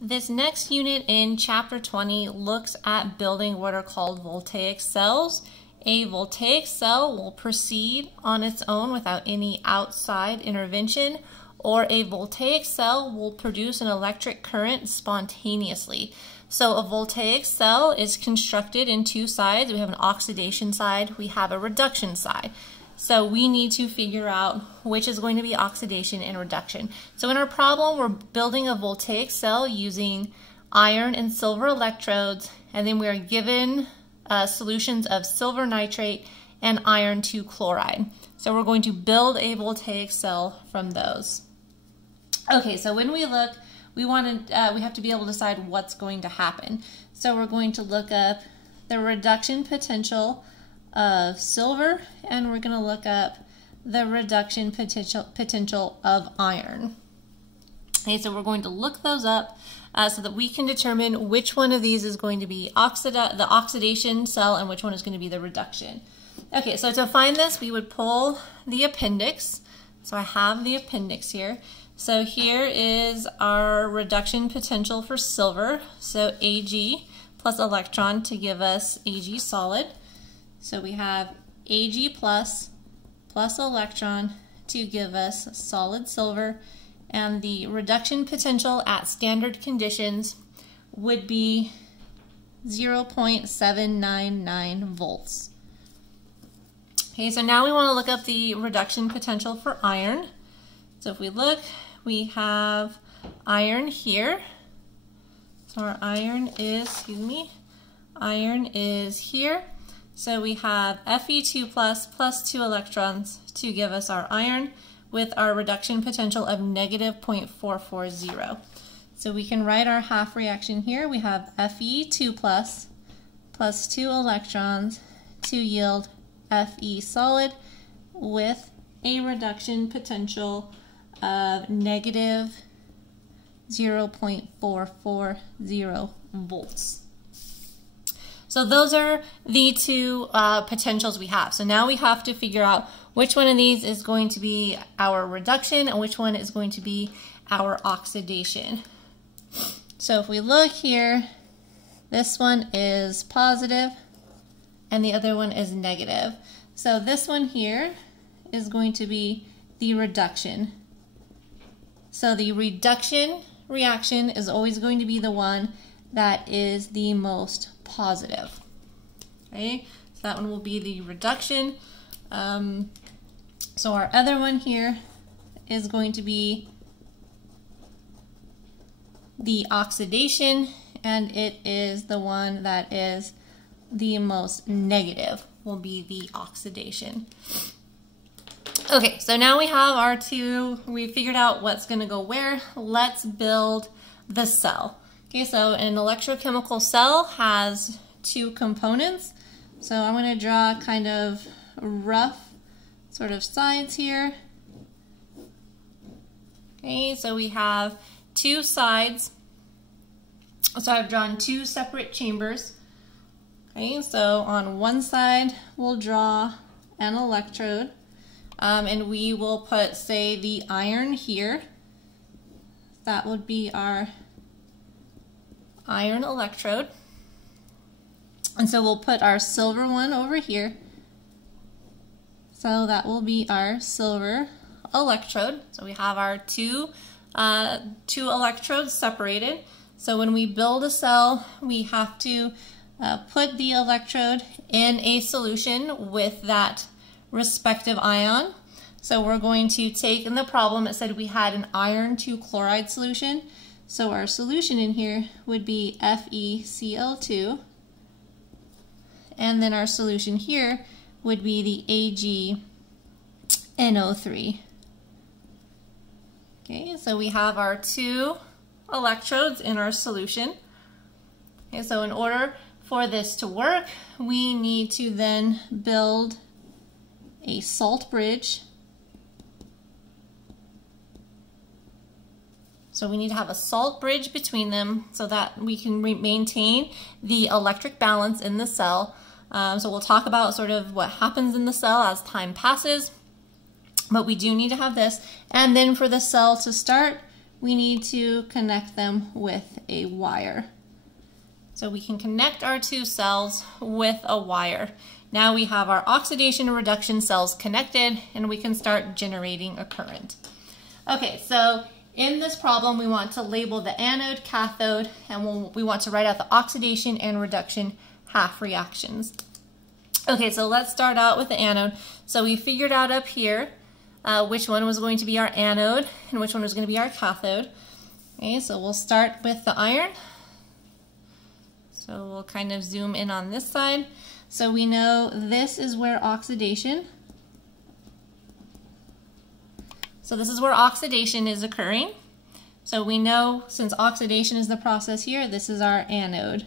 This next unit in Chapter 20 looks at building what are called voltaic cells. A voltaic cell will proceed on its own without any outside intervention, or a voltaic cell will produce an electric current spontaneously. So a voltaic cell is constructed in two sides. We have an oxidation side, we have a reduction side. So we need to figure out which is going to be oxidation and reduction. So in our problem, we're building a voltaic cell using iron and silver electrodes, and then we are given solutions of silver nitrate and iron 2 chloride. So we're going to build a voltaic cell from those. Okay, so when we look, we have to be able to decide what's going to happen. So we're going to look up the reduction potential of silver, and we're going to look up the reduction potential of iron. Okay, so we're going to look those up so that we can determine which one of these is going to be the oxidation cell and which one is going to be the reduction. Okay, so to find this, we would pull the appendix. So I have the appendix here. So here is our reduction potential for silver. So Ag plus electron to give us Ag solid. So we have Ag plus electron to give us solid silver, and the reduction potential at standard conditions would be 0.799 volts. Okay, so now we want to look up the reduction potential for iron. So if we look, we have iron here. So our iron is, iron is here. So we have Fe2 plus 2 electrons to give us our iron with our reduction potential of negative 0.440. So we can write our half reaction here. We have Fe2 plus 2 electrons to yield Fe solid with a reduction potential of negative 0.440 volts. So those are the two potentials we have. So now we have to figure out which one of these is going to be our reduction and which one is going to be our oxidation. So if we look here, this one is positive and the other one is negative. So this one here is going to be the reduction. So the reduction reaction is always going to be the one that is the most positive. Okay, so that one will be the reduction. So our other one here is going to be the oxidation, and it is the one that is the most negative, will be the oxidation. Okay, so now we have our two, we figured out what's going to go where. Let's build the cell. Okay, so an electrochemical cell has two components. So I'm going to draw kind of rough sort of sides here. Okay, so we have two sides. So I've drawn two separate chambers. Okay, so on one side we'll draw an electrode, and we will put, say, the iron here. That would be our iron electrode. And so we'll put our silver one over here. So that will be our silver electrode. So we have our two electrodes separated. So when we build a cell, we have to put the electrode in a solution with that respective ion. So we're going to take, in the problem it said we had an iron 2 chloride solution. So our solution in here would be FeCl2, and then our solution here would be the AgNO3. Okay, so we have our two electrodes in our solution. Okay, so in order for this to work, we need to then build a salt bridge. So we need to have a salt bridge between them so that we can maintain the electric balance in the cell. So we'll talk about sort of what happens in the cell as time passes, but we do need to have this. And then for the cell to start, we need to connect them with a wire. So we can connect our two cells with a wire. Now we have our oxidation and reduction cells connected, and we can start generating a current. Okay, so in this problem, we want to label the anode, cathode, and we want to write out the oxidation and reduction half reactions. Okay, so let's start out with the anode. So we figured out up here which one was going to be our anode and which one was going to be our cathode. Okay, so we'll start with the iron. So we'll kind of zoom in on this side. So we know this is where oxidation, so this is where oxidation is occurring. So we know since oxidation is the process here, this is our anode.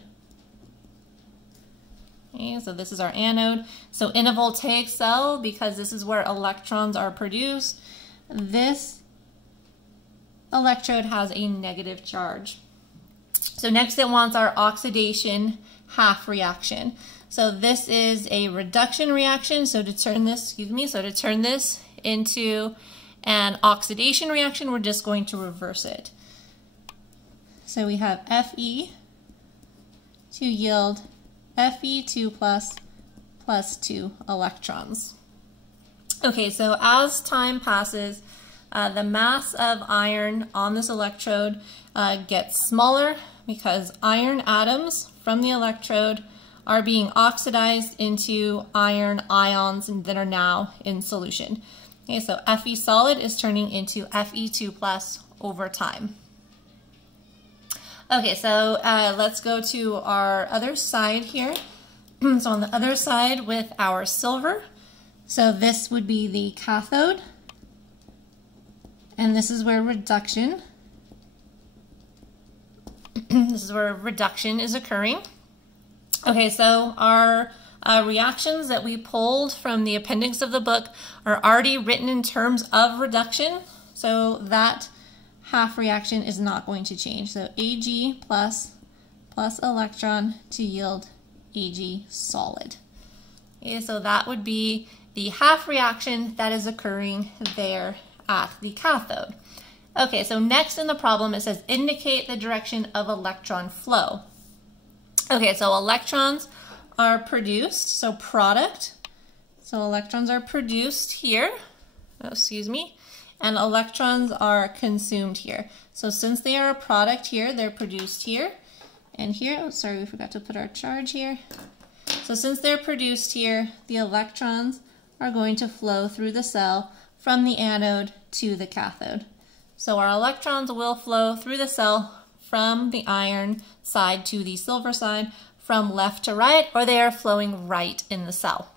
Okay, so this is our anode. So in a voltaic cell, because this is where electrons are produced, this electrode has a negative charge. So next it wants our oxidation half reaction. So this is a reduction reaction. So to turn this, to turn this into an oxidation reaction, we're just going to reverse it. So we have Fe to yield Fe2 plus 2 electrons. Okay, so as time passes, the mass of iron on this electrode gets smaller because iron atoms from the electrode are being oxidized into iron ions that are now in solution. Okay, so Fe solid is turning into Fe2 plus over time. Okay, so let's go to our other side here. So on the other side with our silver, so this would be the cathode, and this is where reduction, this is where reduction is occurring. Okay, so our reactions that we pulled from the appendix of the book are already written in terms of reduction, so that half reaction is not going to change. So Ag plus electron to yield Ag solid. Okay, so that would be the half reaction that is occurring there at the cathode. Okay, so next in the problem it says indicate the direction of electron flow. Okay, so electrons are produced, so product. So electrons are produced here, and electrons are consumed here. So since they are a product here, they're produced here and here. Oh, sorry, we forgot to put our charge here. So since they're produced here, the electrons are going to flow through the cell from the anode to the cathode. So our electrons will flow through the cell from the iron side to the silver side, from left to right, or they are flowing right in the cell.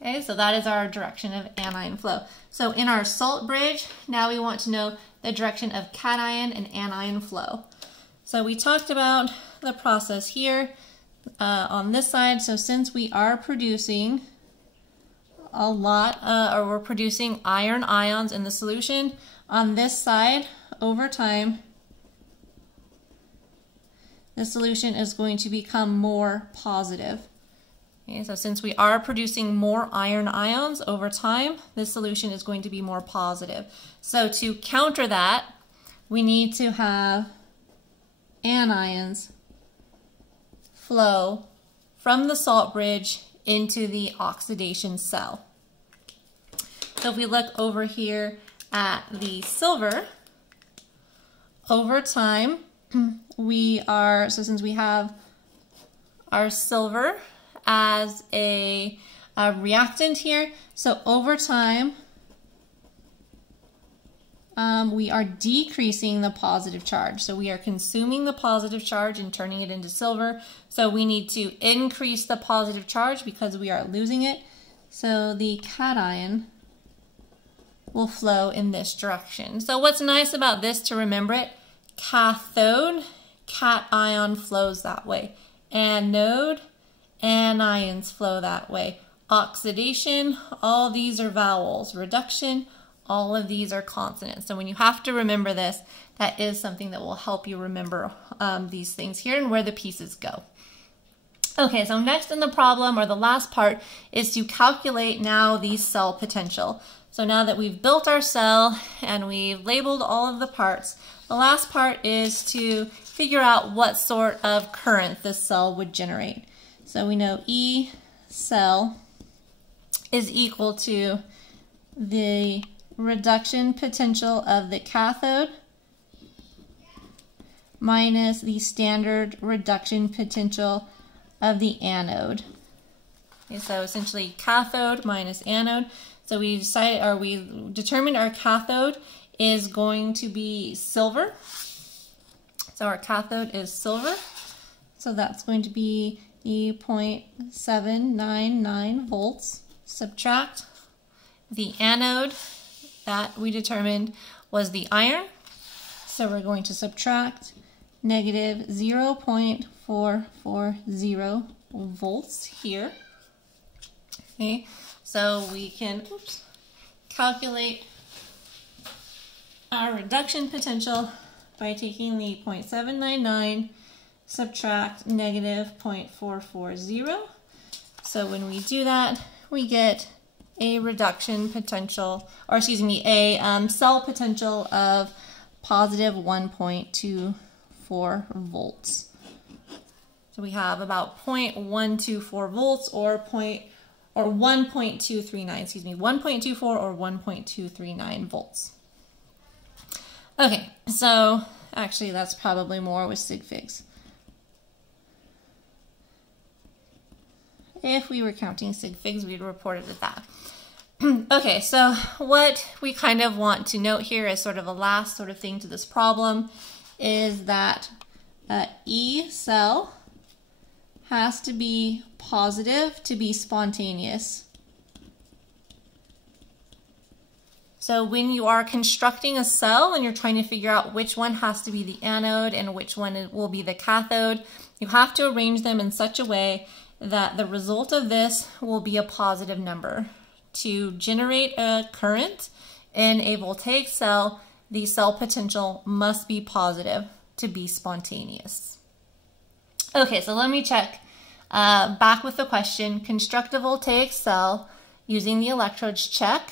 Okay, so that is our direction of anion flow. So in our salt bridge, now we want to know the direction of cation and anion flow. So we talked about the process here on this side. So since we are producing a lot, or we're producing iron ions in the solution, on this side, over time, the solution is going to become more positive. Okay, so since we are producing more iron ions over time, this solution is going to be more positive. So to counter that, we need to have anions flow from the salt bridge into the oxidation cell. So if we look over here at the silver, over time, since we have our silver as a reactant here, so over time, we are decreasing the positive charge. So we are consuming the positive charge and turning it into silver. So we need to increase the positive charge because we are losing it. So the cation will flow in this direction. So what's nice about this to remember it, cathode, cation flows that way. Anode, anions flow that way. Oxidation, all these are vowels. Reduction, all of these are consonants. So when you have to remember this, that is something that will help you remember these things here and where the pieces go. Okay, so next in the problem, or the last part, is to calculate now the cell potential. So now that we've built our cell and we've labeled all of the parts, the last part is to figure out what sort of current this cell would generate. So we know E cell is equal to the reduction potential of the cathode minus the standard reduction potential of the anode. Okay, so essentially cathode minus anode. So we determined our cathode is going to be silver. So our cathode is silver. So that's going to be the 0.799 volts. Subtract the anode that we determined was the iron. So we're going to subtract negative 0.440 volts here. Okay, so we can calculate our reduction potential by taking the 0.799 subtract negative 0.440. So when we do that, we get a reduction potential, or excuse me, a cell potential of positive 1.24 volts. So we have about 0.124 volts or 1.239, excuse me, 1.24 or 1.239 volts. Okay, so actually that's probably more with sig figs. If we were counting sig figs, we'd report it at that. Okay, so what we kind of want to note here as sort of a last sort of thing to this problem is that E cell has to be positive to be spontaneous. So when you are constructing a cell and you're trying to figure out which one has to be the anode and which one will be the cathode, you have to arrange them in such a way that the result of this will be a positive number. To generate a current in a voltaic cell, the cell potential must be positive to be spontaneous. Okay, so let me check. Back with the question, construct a voltaic cell using the electrodes, check.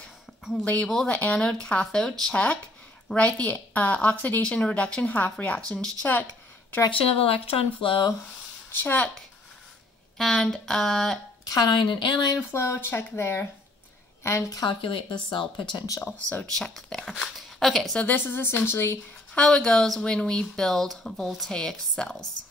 Label the anode cathode, check. Write the oxidation and reduction half reactions, check. Direction of electron flow, check. And cation and anion flow, check there. And calculate the cell potential, so check there. Okay, so this is essentially how it goes when we build voltaic cells.